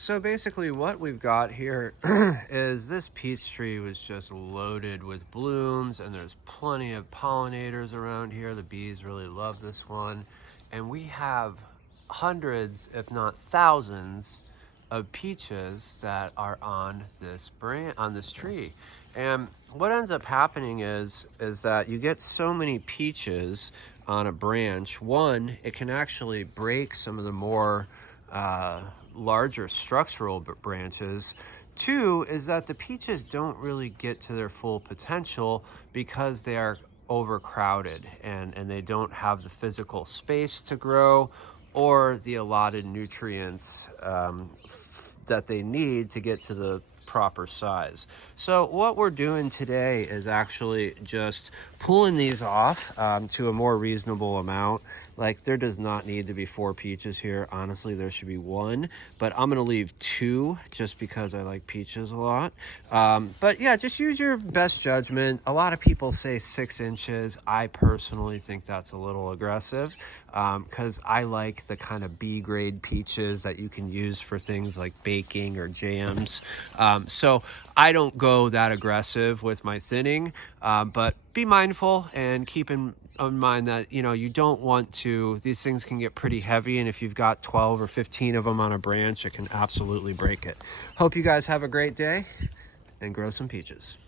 So basically what we've got here is this peach tree was just loaded with blooms, and there's plenty of pollinators around here. The bees really love this one. And we have hundreds, if not thousands, of peaches that are on this tree. And what ends up happening is that you get so many peaches on a branch. One, it can actually break some of the more larger structural branches. Two is that the peaches don't really get to their full potential because they are overcrowded and they don't have the physical space to grow or the allotted nutrients that they need to get to the proper size. So what we're doing today is actually just pulling these off to a more reasonable amount. Like, there does not need to be 4 peaches here. Honestly, there should be 1, but I'm gonna leave 2 just because I like peaches a lot. But yeah, just use your best judgment. A lot of people say 6 inches. I personally think that's a little aggressive because I like the kind of B grade peaches that you can use for things like baking or jams. So I don't go that aggressive with my thinning, but be mindful and keep in mind that, you know, you don't want to, these things can get pretty heavy, and if you've got 12 or 15 of them on a branch, it can absolutely break it. Hope you guys have a great day and grow some peaches.